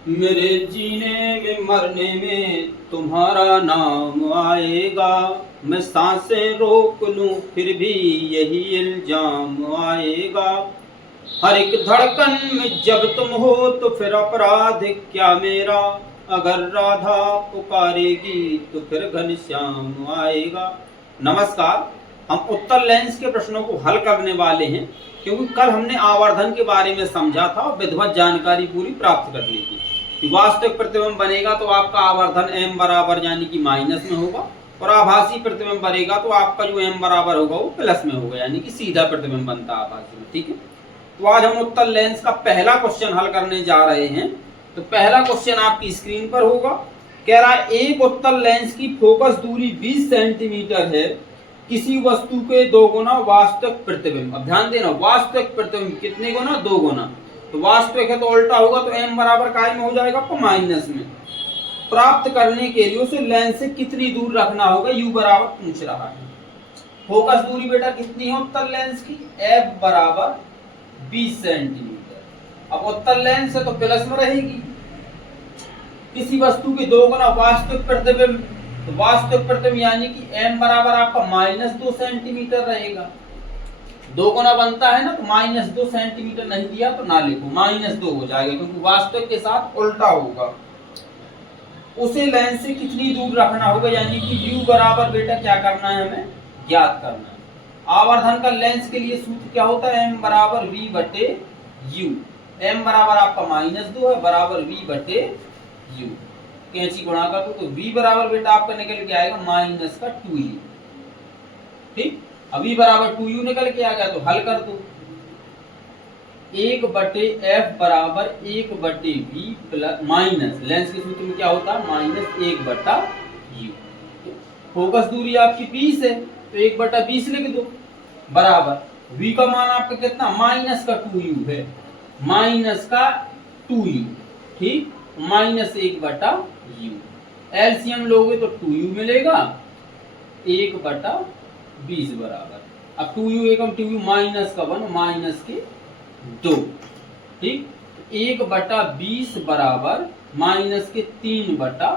मेरे जीने में मरने में तुम्हारा नाम आएगा। मैं सांसें रोक लूं फिर भी यही इल्जाम आएगा। हर एक धड़कन में जब तुम हो तो फिर अपराध क्या मेरा। अगर राधा पुकारेगी तो फिर घनश्याम आएगा। नमस्कार, हम उत्तर लेंस के प्रश्नों को हल करने वाले हैं, क्योंकि कल हमने आवर्धन के बारे में समझा था और विधिवत जानकारी पूरी प्राप्त कर ली थी कि वास्तविक प्रतिबिंब बनेगा तो आपका आवर्धन m बराबर यानी कि माइनस में होगा, और आभासी प्रतिबिंब बनेगा तो आपका जो m बराबर होगा वो प्लस में होगा, यानी कि सीधा प्रतिबिंब बनता है आभासी में। ठीक है, तो आज हम उत्तर लेंस का पहला क्वेश्चन हल करने जा रहे हैं। तो पहला क्वेश्चन आपकी स्क्रीन पर होगा। कह रहा है एक उत्तर लेंस की फोकस दूरी 20 सेंटीमीटर है, किसी वस्तु के 2 गुना वास्तविक प्रतिबिंब। अब ध्यान देना, वास्तविक प्रतिबिंब कितने गुना? 2 गुना। तो वास्तविक है तो उल्टा होगा, तो m बराबर काय में हो जाएगा? आपको माइनस में। प्राप्त करने के लिए उसे लेंस से कितनी दूर रखना होगा, u बराबर पूछ रहा है। फोकस दूरी बेटा कितनी है उत्तर लेंस की? f बराबर 20 सेंटीमीटर। अब उत्तर लेंस है तो प्लस में रहेगी। किसी वस्तु के 2 गुना वास्तविक प्रतिबिंब, तो वास्तविक प्रतिबिंब यानी कि m बराबर आपका -2 सेंटीमीटर रहेगा। 2 गुना बनता है ना, तो -2 सेंटीमीटर नहीं दिया तो ना लिखो, -2 हो जाएगा, क्योंकि वास्तविक के साथ उल्टा होगा। उसे लेंस से कितनी दूर रखना होगा, यानी कि u बराबर बेटा क्या करना है, हमें ज्ञात करना है। आवर्धन का लेंस के लिए सूत्र क्या होता है? m बराबर v बटे u। m बराबर आपका -2 है, बराबर v बटे u। कैंची गुणा कर दो तो v बराबर बेटा आपका निकल के आएगा -2u। ठीक, अब v बराबर 2u निकल के आ गया, तो हल कर दो। 1 बटे f बराबर 1 बटे v प्लस माइनस, लेंस के सूत्र में क्या होता है? -1 बटा u। फोकस दूरी आपकी 20 है, तो 1 बटा 20 लिख दो, बराबर v का मान आपका कितना? -2u है, -2u। ठीक, -1 बटा u। एलसीएम लोगे तो 2u मिलेगा, 1 बटा 20 बराबर। अब 2u एकम 2u माइनस का 1 माइनस के 2। ठीक, 1 बटा 20 बराबर माइनस के 3 बटा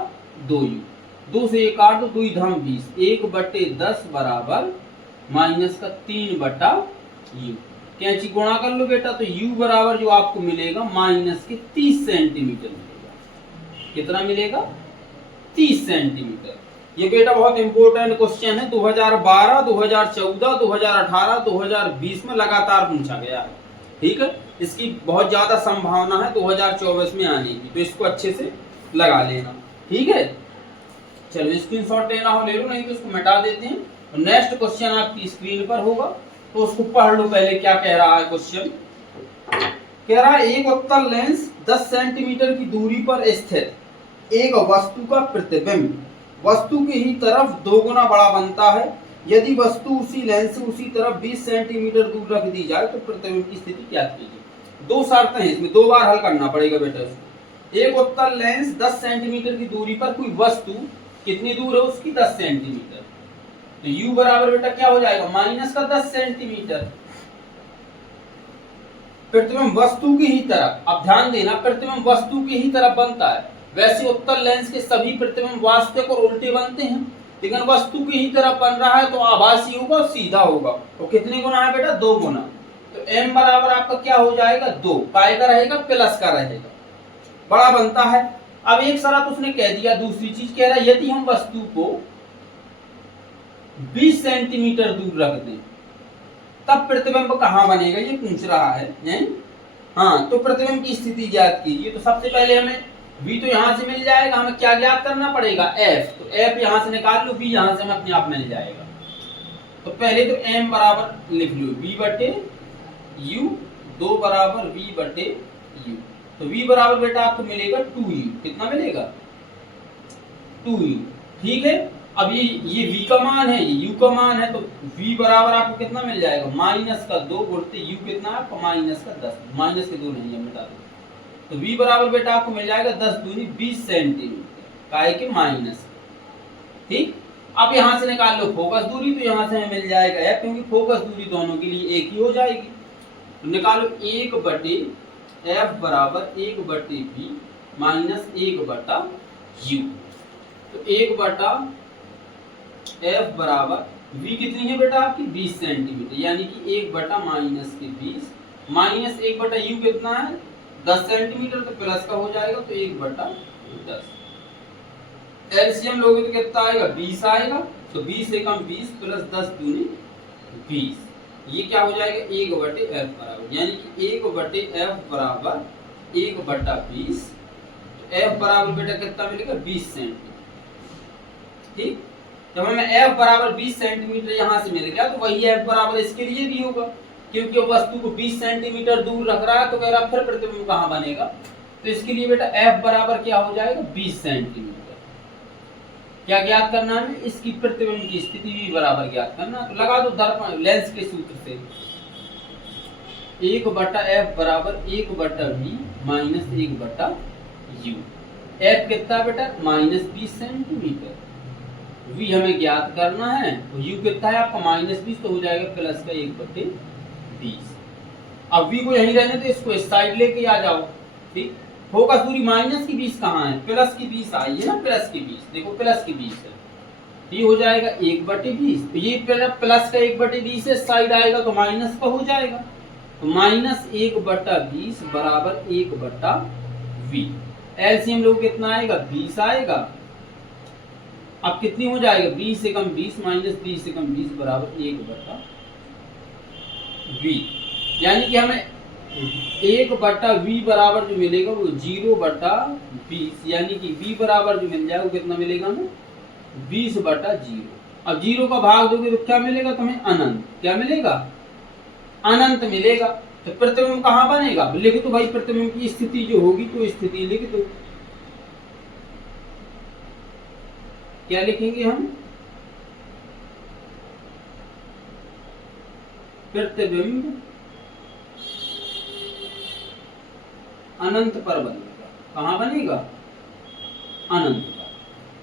2u। 2 से 1 काट दो, 2 धाम 20, 1 बटे 10 बराबर माइनस का 3 बटा u। कैंची गुणा कर लो बेटा, तो u बराबर जो आपको मिलेगा माइनस के 30 सेंटीमीटर मिलेगा। कितना मिलेगा? 30 सेंटीमीटर। ये बेटा बहुत इंपॉर्टेंट क्वेश्चन है, 2012, 2014, 2018, 2020 में लगातार पूछा गया है। ठीक है, इसकी बहुत ज्यादा संभावना है 2024 में आने की, तो इसको अच्छे से लगा लेना। ठीक है, चलो स्क्रीनशॉट लेना हो ले लो, नहीं तो इसको मिटा देते हैं। तो नेक्स्ट क्वेश्चन आपकी स्क्रीन पर होगा, तो उसको पढ़ लो पहले क्या कह रहा है क्वेश्चन। कह रहा है एक उत्तल लेंस 10 सेंटीमीटर की दूरी पर स्थित एक वस्तु का प्रतिबिंब वस्तु की ही तरफ 2 गुना बड़ा बनता है। यदि वस्तु उसी लेंस से उसी तरफ 20 सेंटीमीटर दूर रख दी जाए तो प्रतिबिंब की स्थिति क्या कीजिए। 2 शर्तें हैं इसमें, 2 बार हल करना पड़ेगा बेटा इसको। एक उत्तल लेंस 10 सेंटीमीटर की दूरी पर कोई वस्तु कितनी दूर है उसकी? 10 सेंटीमीटर। तो u बराबर बेटा क्या हो जाएगा? -10 सेंटीमीटर। प्रतिबिंब वस्तु की ही तरफ, अब ध्यान देना, प्रतिबिंब वस्तु की ही तरफ बनता है। वैसे उत्तल लेंस के सभी प्रतिबिंब वास्तविक और उल्टे बनते हैं, लेकिन वस्तु की ही तरफ बन रहा है तो आभासी होगा और सीधा होगा। तो कितने गुना है बेटा? 2 गुना। तो m बराबर आपका क्या हो जाएगा? 2। काय का रहेगा? प्लस का रहेगा, बड़ा बनता है। अब एक शर्त उसने कह दिया, दूसरी चीज कह रहा है यदि हम वस्तु को 20 सेंटीमीटर दूर रख दें तब प्रतिबिंब कहाँ बनेगा, ये पूछ रहा है? हाँ, तो प्रतिबिंब की स्थिति ज्ञात कीजिए। तो सबसे पहले हमें v तो यहाँ से मिल जाएगा, हमें क्या ज्ञात करना पड़ेगा? f। तो f यहाँ से निकाल लो, v यहाँ से हमें अपने आप मिल जाएगा। तो पहले तो m बराबर लिख लो v बटे u, 2 बराबर v बटे u। तो v बराबर बेटा आपको मिलेगा 2u। कितना मिलेगा? 2u। ठीक है, अब ये v का मान है, ये u का मान है, तो v बराबर आपको कितना मिल जाएगा? -2 गुणित u कितना है आपका? -10। माइनस के 2 नहीं है, मिटा दो। तो v बराबर बेटा आपको मिल जाएगा 10 दूनी 20 सेंटीमीटर, काय के माइनस। ठीक, अब यहां से निकाल लो फोकस दूरी, तो यहां से हमें मिल जाएगा f, क्योंकि फोकस दूरी दोनों के लिए एक ही हो जाएगी। तो निकालो 1 बटे f बराबर 1 बटे v माइनस 1/u। तो 1/f बराबर v कितनी है बेटा आपकी 20 सेंटीमीटर, यानी कि 1/-20 माइनस 1/u कितना है 10 सेंटीमीटर, तो प्लस का हो जाएगा तो 1/10। एलसीएम लोगे तो कितना आएगा 20 आएगा, तो 20 से कम 20 प्लस 10 दूनी 20, ये क्या हो जाएगा 1/f बराबर, यानी कि 1/f बराबर 1/20। तो f बराबर बेटा कितना मिलेगा 20 सेंटीमीटर। ठीक, जब हमें f बराबर 20 सेंटीमीटर यहाँ से मिल गया, तो वही f बराबर इसके लिए भी होगा, क्योंकि वो वस्तु को 20 सेंटीमीटर दूर रख रहा है, तो कह रहा फिर प्रतिबिंब कहाँ बनेगा, तो इसके लिए बेटा f बराबर क्या हो जाएगा 20 सेंटीमीटर। क्या ज्ञात करना है, इसकी प्रतिबिंब की स्थिति भी बराबर ज्ञात करना। तो लगा दो दर्पण लेंस के सूत्र से 1/f बराबर 1/v माइनस 1/u। f कितना बेटा -20 सेंटीमीटर, v हमें ज्ञात करना है, तो u कितना है आपका -20, तो हो जाएगा प्लस का 1/20। अब v को यहीं रहने तो इसको इस साइड लेके आ जाओ। ठीक, फोकस दूरी माइनस की 20 कहाँ है, प्लस की 20 आई है ना, प्लस की 20 देखो प्लस की 20 है, ये हो जाएगा 1/20। तो ये प्लस का 1/20 है, साइड आएगा तो माइनस का हो जाएगा, तो माइनस 1/20 बराबर 1/v। एलसीएम लोग कितना आएगा 20 आएगा। अब कितनी हो जाएगा 20 से कम 20 माइनस 20 से कम 20 बराबर 1/v, यानी कि हमें 1/v बराबर जो मिलेगा वो 0/20, यानी कि v बराबर जो मिल जाएगा वो कितना मिलेगा हमें 20/0। अब 0 का भाग दोगे तो क्या मिलेगा तुम्हें अनंत, क्या मिलेगा अनंत मिलेगा। तो प्रतिबिंब कहाँ बनेगा, लिख दो भाई प्रतिबिंब की स्थिति जो होगी, तो स्थिति लिख दो। क्या लिखेंगे हम, प्रतिबिंब अनंत पर बनेगा। कहाँ बनेगा अनंत पर।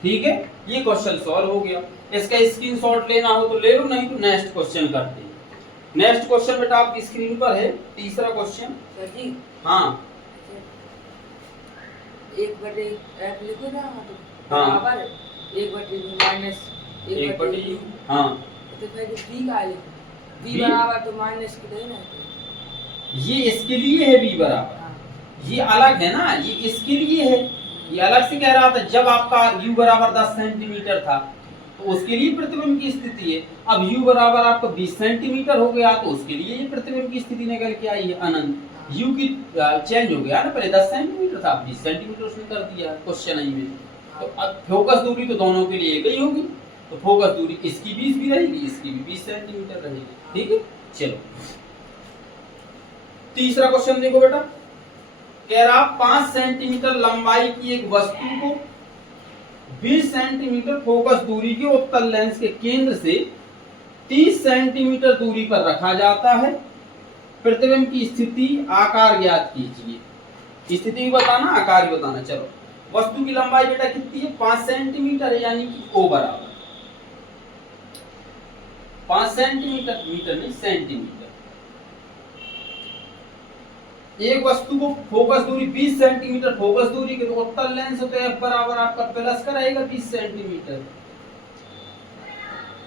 ठीक है, ये क्वेश्चन सॉल्व हो गया। इसका स्क्रीनशॉट लेना हो तो ले लो, नहीं तो नेक्स्ट क्वेश्चन करते हैं। नेक्स्ट क्वेश्चन बेटा आपकी स्क्रीन पर है, तीसरा क्वेश्चन। हाँ 1/f लिखो ना, हाँ बराबर 1/v माइनस 1/u। हाँ तो फिर v का लिखो, v बराबर तो माइनस की देना है, ये इसके लिए है v बराबर, ये अलग है ना, ये इसके लिए है, ये अलग से कह रहा था। जब आपका u बराबर 10 सेंटीमीटर था तो उसके लिए प्रतिबिंब की स्थिति है। अब u बराबर आपका 20 सेंटीमीटर हो गया तो उसके लिए ये प्रतिबिंब की स्थिति निकल के आई है अनंत। u की चेंज हो गया ना, पहले 10 सेंटीमीटर था 20 सेंटीमीटर उसने कर दिया क्वेश्चन आई में। तो अब फोकस दूरी तो दोनों के लिए एक ही होगी, तो फोकस दूरी इसकी 20 भी रहेगी, इसकी भी 20 सेंटीमीटर रहेगी। ठीक है, चलो तीसरा क्वेश्चन देखो बेटा, कह रहा 5 सेंटीमीटर लंबाई की एक वस्तु को 20 सेंटीमीटर फोकस दूरी के उत्तल लेंस के केंद्र से 30 सेंटीमीटर दूरी पर रखा जाता है। प्रतिबिंब की स्थिति आकार ज्ञात कीजिए। स्थिति भी बताना, आकार भी बताना। चलो, वस्तु की लंबाई बेटा कितनी है 5 सेंटीमीटर है, यानी कि O बराबर 5 सेंटीमीटर, मीटर नहीं सेंटीमीटर। एक वस्तु को फोकस दूरी 20 सेंटीमीटर फोकस दूरी के, तो उत्तल लेंस तो f बराबर आपका प्लस का रहेगा 20 सेंटीमीटर।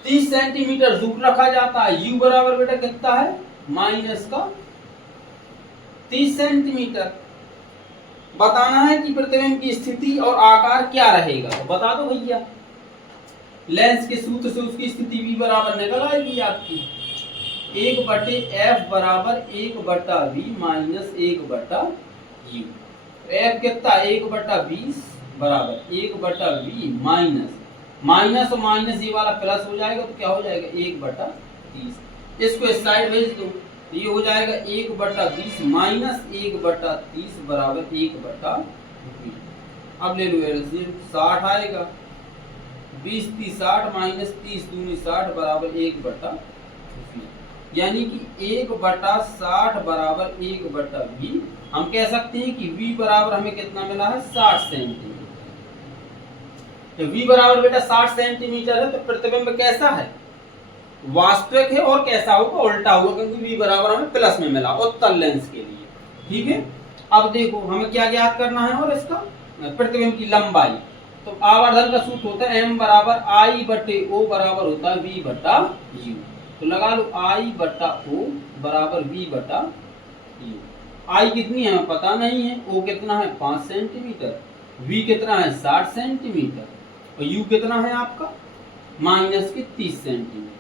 30 सेंटीमीटर दूर रखा जाता है, u बराबर बेटा कितना है माइनस का 30 सेंटीमीटर। बताना है कि प्रतिबिंब की स्थिति और आकार क्या रहेगा, तो बता दो भैया। लेंस के सूत्र से उसकी स्थिति v बराबर निकल आएगी आपकी 1/f बराबर 1/v माइनस 1/u। f कितना 1/20 बराबर 1/v माइनस और माइनस ये वाला प्लस हो जाएगा, तो क्या हो जाएगा 1/30। इसको इस साइड भेज दो, तो ये हो जाएगा 1/20 माइनस 1/30 बराबर 1/v। अब ले लो एलसीएम, 60 आएगा, 20 30 60 माइनस 30 दूनी 60 बराबर 1/v, यानी कि 1/60 बराबर 1/v। हम कह सकते हैं कि v बराबर हमें कितना मिला है 60 सेंटीमीटर। तो v बराबर बेटा 60 सेंटीमीटर है, तो प्रतिबिंब कैसा है वास्तविक है, और कैसा होगा उल्टा होगा, क्योंकि v बराबर हमें प्लस में मिला उत्तल लेंस के लिए। ठीक है, अब देखो हमें क्या ज्ञात करना है, और इसका प्रतिबिंब की लंबाई। तो आवर्धन का सूत्र होता है m बराबर I बटे O बराबर होता है V बटा U। तो लगा लो I बटा O बराबर V बटा U। I कितनी है हमें पता नहीं है, O कितना है 5 सेंटीमीटर, V कितना है 60 सेंटीमीटर, और U कितना है आपका माइनस के 30 सेंटीमीटर।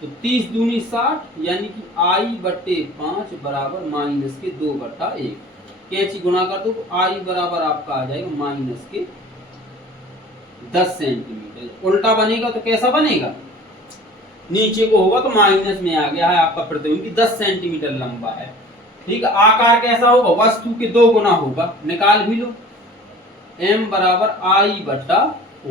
तो 30 दूनी 60, यानी कि I बटे 5 बराबर माइनस के 2 बटा 1। कैंची गुणा कर दो तो I बराबर आपका आ जाएगा माइनस के 10 सेंटीमीटर। उल्टा बनेगा तो कैसा बनेगा, नीचे को होगा तो माइनस में आ गया है आपका प्रतिबिंब की 10 सेंटीमीटर लंबा है। ठीक है, आकार कैसा होगा, वस्तु के 2 गुना होगा, निकाल भी लो। m बराबर I बटा O।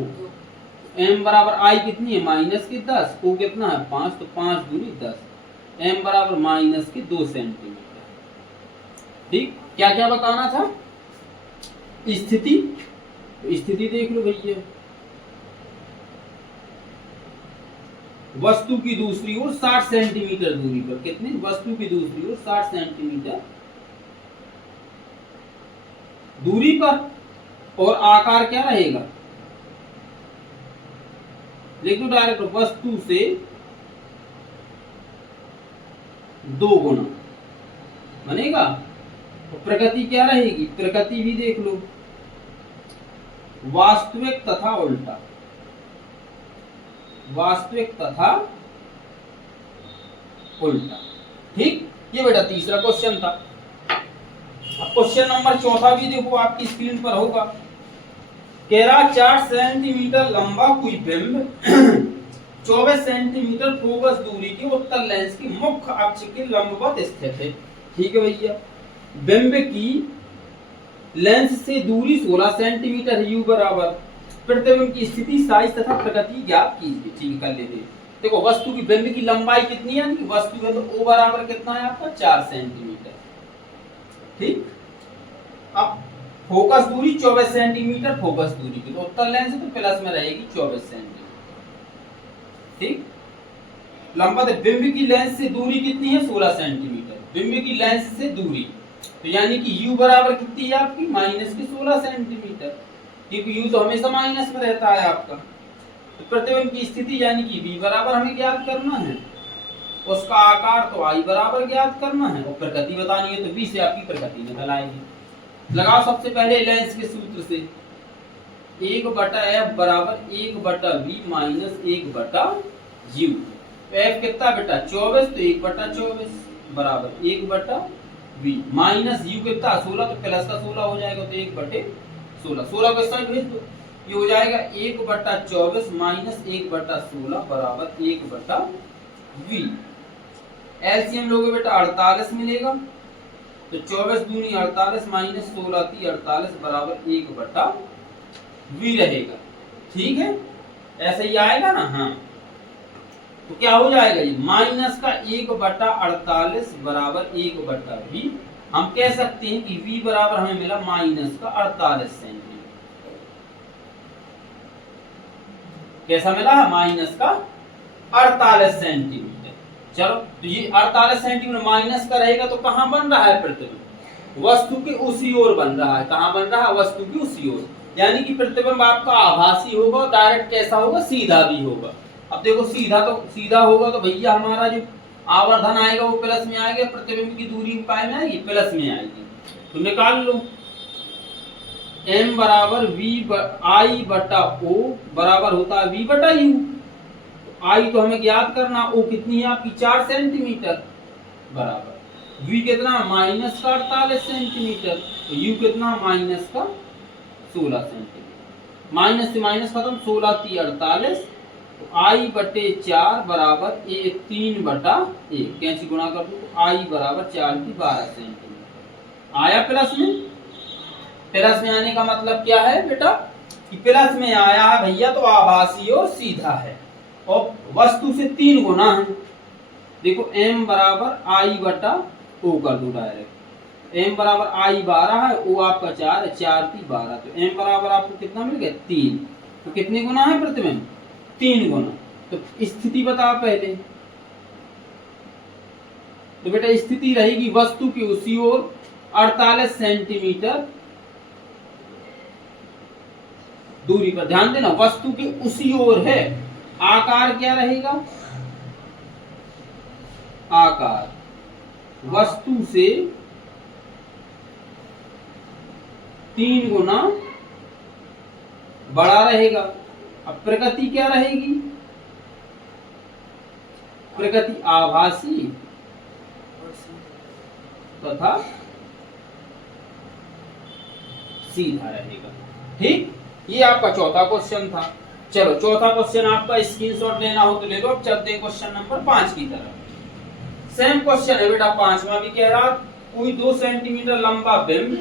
m बराबर I कितनी है माइनस की 10, O कितना है 5, तो 5 दूनी 10, m बराबर माइनस की 2 सेंटीमीटर। ठीक, क्या क्या बताना था, स्थिति, स्थिति देख लो भैया, वस्तु की दूसरी ओर 60 सेंटीमीटर दूरी पर, कितनी, वस्तु की दूसरी ओर 60 सेंटीमीटर दूरी पर, और आकार क्या रहेगा, लिख दो डायरेक्ट, वस्तु से 2 गुना बनेगा। तो प्रकृति क्या रहेगी, प्रकृति भी देख लो, वास्तविक तथा उल्टा, वास्तविक तथा उल्टा। ठीक, ये बेटा तीसरा क्वेश्चन था। अब क्वेश्चन नंबर 4 भी देखो आपकी स्क्रीन पर होगा। कह रहा 4 सेंटीमीटर लंबा कोई बिंब 24 सेंटीमीटर फोकस दूरी के उत्तल लेंस की मुख्य अक्ष के लंबवत स्थित है। ठीक है भैया, बिंब की लेंस से दूरी 16 सेंटीमीटर है, U बराबर प्रतिबिंब की स्थिति, साइज तथा प्रकृति ज्ञात कीजिए। ठीक, कर लेते हैं। देखो वस्तु की बिंब की लंबाई कितनी है, वस्तु है तो O बराबर कितना है आपका 4 सेंटीमीटर। ठीक, अब फोकस दूरी 24 सेंटीमीटर फोकस दूरी की, तो उत्तल लेंस तो प्लस में रहेगी 24 सेंटीमीटर। ठीक, लंबवत बिंब की लेंस से दूरी कितनी है 16 सेंटीमीटर, बिंब की लेंस से दूरी, तो यानी कि U बराबर कितनी है आपकी माइनस की 16 सेंटीमीटर, क्योंकि U तो हमेशा माइनस में रहता है आपका। तो प्रतिबिंब की स्थिति यानी कि V बराबर हमें ज्ञात करना है, उसका आकार तो I बराबर ज्ञात करना है, और प्रकृति बतानी है तो V से आपकी प्रकृति निकल आएगी। लगाओ सबसे पहले लेंस के सूत्र से, 1/f बराबर 1/v माइनस 1/u। f कितना बेटा 24, तो 1/24 बराबर 1/v माइनस u कितना 16, तो प्लस का 16 हो जाएगा, तो 1/16, 16 को इस साइड भेज दो, ये हो जाएगा 1/24 माइनस 1/16 बराबर 1/v। एलसीएम लोगे बेटा 48 मिलेगा, तो 24 दूनी 48 माइनस 16 ती 48 बराबर 1/v रहेगा। ठीक है, ऐसे ही आएगा ना। हाँ, तो क्या हो जाएगा, ये माइनस का 1/48 बराबर 1/v। हम कह सकते हैं कि v बराबर हमें मिला माइनस का 48 सेंटीमीटर। कैसा मिला है, माइनस का 48 सेंटीमीटर। चलो, तो ये 48 सेंटीमीटर माइनस का रहेगा, तो कहां बन रहा है प्रतिबिंब, वस्तु के उसी ओर बन रहा है। कहां बन रहा है, वस्तु की उसी ओर, यानी कि प्रतिबिंब आपका आभासी होगा, डायरेक्ट कैसा होगा, सीधा भी होगा। अब देखो सीधा होगा तो भैया हमारा जो आवर्धन आएगा वो प्लस में आएगा, प्रतिबिंब की दूरी पाई में आएगी, प्लस में आएगी। तो निकाल लो, m बराबर I बटा O बराबर होता है V बटा U। I तो हमें ज्ञात करना, O कितनी है आपकी 4 सेंटीमीटर बराबर, V कितना माइनस का 48 सेंटीमीटर, तो U कितना माइनस का 16 सेंटीमीटर। माइनस से माइनस खत्म, 16 ती 48, तो I बटे 4 बराबर 3/1, कैंची गुणा कर दो, तो I बराबर 4 ती 12 सेंटीमीटर आया प्लस में। प्लस में आने का मतलब क्या है बेटा, कि प्लस में आया है भैया तो आभासी और सीधा है, और वस्तु से 3 गुना है। देखो m बराबर I बटा O कर दो डायरेक्ट, m बराबर I 12 है, O आपका 4 है, 4 ती 12, तो m बराबर आपको कितना मिल गया 3। तो कितने गुना है प्रतिबिंब, 3 गुना। तो स्थिति बताओ पहले, तो बेटा स्थिति रहेगी वस्तु की उसी ओर, 48 सेंटीमीटर दूरी पर। ध्यान देना, वस्तु के उसी ओर है। आकार क्या रहेगा? आकार वस्तु से 3 गुना बड़ा रहेगा। अब प्रकृति क्या रहेगी? प्रकृति आभासी तथा सीधा रहेगा। ठीक, ये आपका चौथा क्वेश्चन था। चलो चौथा क्वेश्चन आपका स्क्रीनशॉट लेना हो तो ले लो। अब चलते हैं क्वेश्चन नंबर 5 की तरफ। सेम क्वेश्चन है बेटा, 5वां भी कह रहा, कोई 2 सेंटीमीटर लंबा बिंब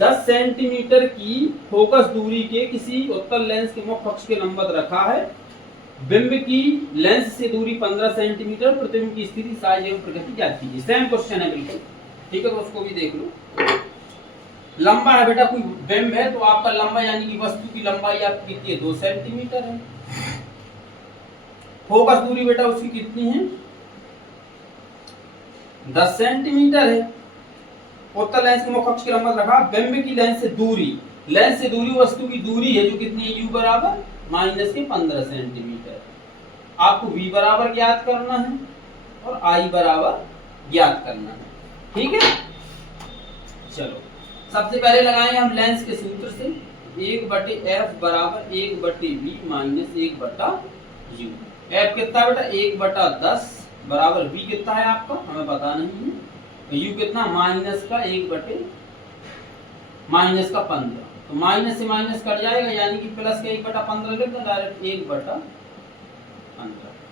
10 सेंटीमीटर की फोकस दूरी के किसी उत्तल लेंस के मुख्य अक्ष के लंबवत रखा है। बिंब की लेंस से दूरी 15 सेंटीमीटर, प्रतिबिंब की स्थिति, साइज एवं प्रकृति ज्ञात कीजिए। सेम क्वेश्चन है बिल्कुल, ठीक है, तो उसको भी देख लो। लंबा है बेटा, कोई बिंब है तो आपका लंबा यानी कि वस्तु की लंबाई आपकी कितनी है? 2 सेंटीमीटर है। फोकस दूरी बेटा उसकी कितनी है? 10 सेंटीमीटर है। उत्तल लेंस के मुख्य अक्ष के लंबवत रखा। बिंब की लेंस से दूरी वस्तु की दूरी है जो कितनी है? u बराबर माइनस के 15 सेंटीमीटर। आपको v बराबर ज्ञात करना है और i बराबर ज्ञात करना है। ठीक है, चलो सबसे पहले लगाएंगे हम लेंस के सूत्र से 1/f बराबर 1/v माइनस 1/u। f कितना बेटा? 1/10 बराबर v कितना है आपका? हमें पता नहीं है। u कितना? माइनस का 15। तो माइनस से माइनस कट जाएगा यानी कि प्लस का 1/15 लिख दो, डायरेक्ट 1/15।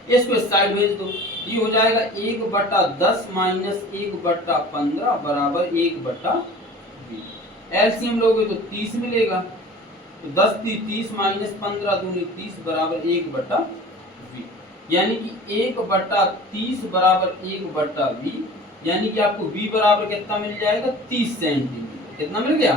इसको इस साइड भेज दो, ये हो जाएगा 1/10 माइनस 1/15 बराबर 1/20। एलसीएम लोगे तो 30 मिलेगा, तो 10 × 30 माइनस 15 दूनी 30 बराबर 1/20, यानी कि 1/30 बराबर 1/20, यानी कि आपको v बराबर कितना मिल जाएगा? 30 सेंटीमीटर। कितना मिल गया?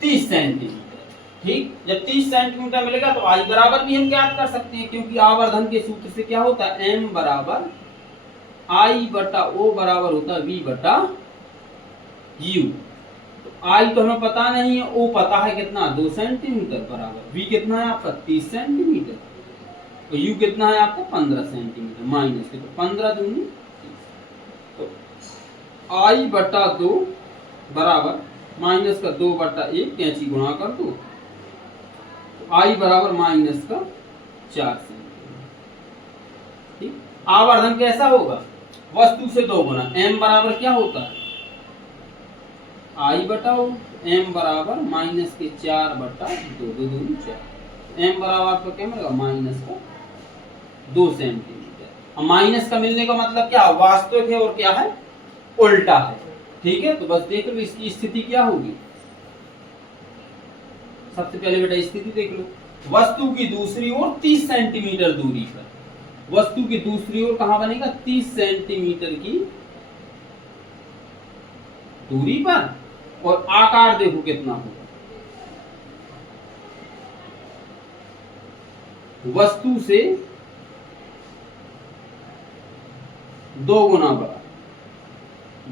30 सेंटीमीटर। ठीक, जब 30 सेंटीमीटर मिलेगा तो i बराबर भी हम ज्ञात कर सकते हैं, क्योंकि आवर्धन के सूत्र से क्या होता है? m बराबर I/O बराबर होता है v/u। तो i तो हमें पता नहीं है, o पता है कितना? 2 सेंटीमीटर बराबर v कितना है आपका? 30 सेंटीमीटर। तो u कितना है आपका? 15 सेंटीमीटर माइनस के, तो 15 दूनी 30। तो I/2 बराबर माइनस का 2/1, कैंची गुणा कर दो, I बराबर माइनस का 4 सेंटीमीटर। ठीक, आवर्धन कैसा होगा? वस्तु से 2 गुना। m बराबर क्या होता है? I/O। m बराबर माइनस के 4/2, 2 दूनी 4। m बराबर आपको क्या मिलेगा? माइनस का 2 सेंटीमीटर। अब माइनस का मिलने का मतलब क्या? वास्तविक है और क्या है? उल्टा है। ठीक है, तो बस देख लो इसकी स्थिति क्या होगी। सबसे पहले बेटा स्थिति देख लो, वस्तु की दूसरी ओर 30 सेंटीमीटर दूरी पर, वस्तु की दूसरी ओर कहां बनेगा? 30 सेंटीमीटर की दूरी पर, और आकार देखो कितना होगा? वस्तु से 2 गुना बड़ा,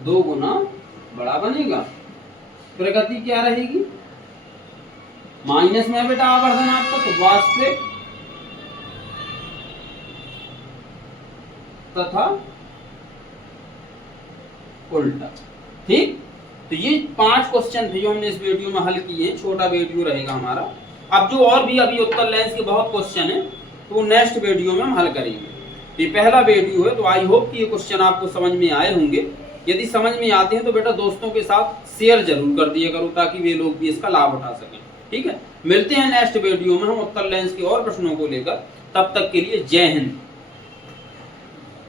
2 गुना बड़ा बनेगा। प्रकृति क्या रहेगी? माइनस में बेटा आवर्धन आपका, तो वास्तविक तथा उल्टा। ठीक, तो ये 5 क्वेश्चन थे जो हमने इस वीडियो में हल किए। छोटा वीडियो रहेगा हमारा। अब जो और भी अभी उत्तर लेंस के बहुत क्वेश्चन है तो नेक्स्ट वीडियो में हम हल करेंगे। ये पहला वीडियो है, तो आई होप कि ये क्वेश्चन आपको समझ में आए होंगे। यदि समझ में आते हैं तो बेटा दोस्तों के साथ शेयर जरूर कर दिया करो, ताकि वे लोग भी इसका लाभ उठा सकें। ठीक है, मिलते हैं नेक्स्ट वीडियो में हम उत्तर लेंस के और प्रश्नों को लेकर। तब तक के लिए जय हिंद।